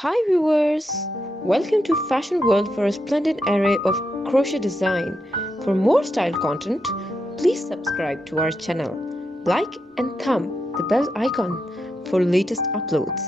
Hi viewers! Welcome to Fashion World for a splendid array of crochet design. For more style content, please subscribe to our channel. Like and thumb the bell icon for latest uploads.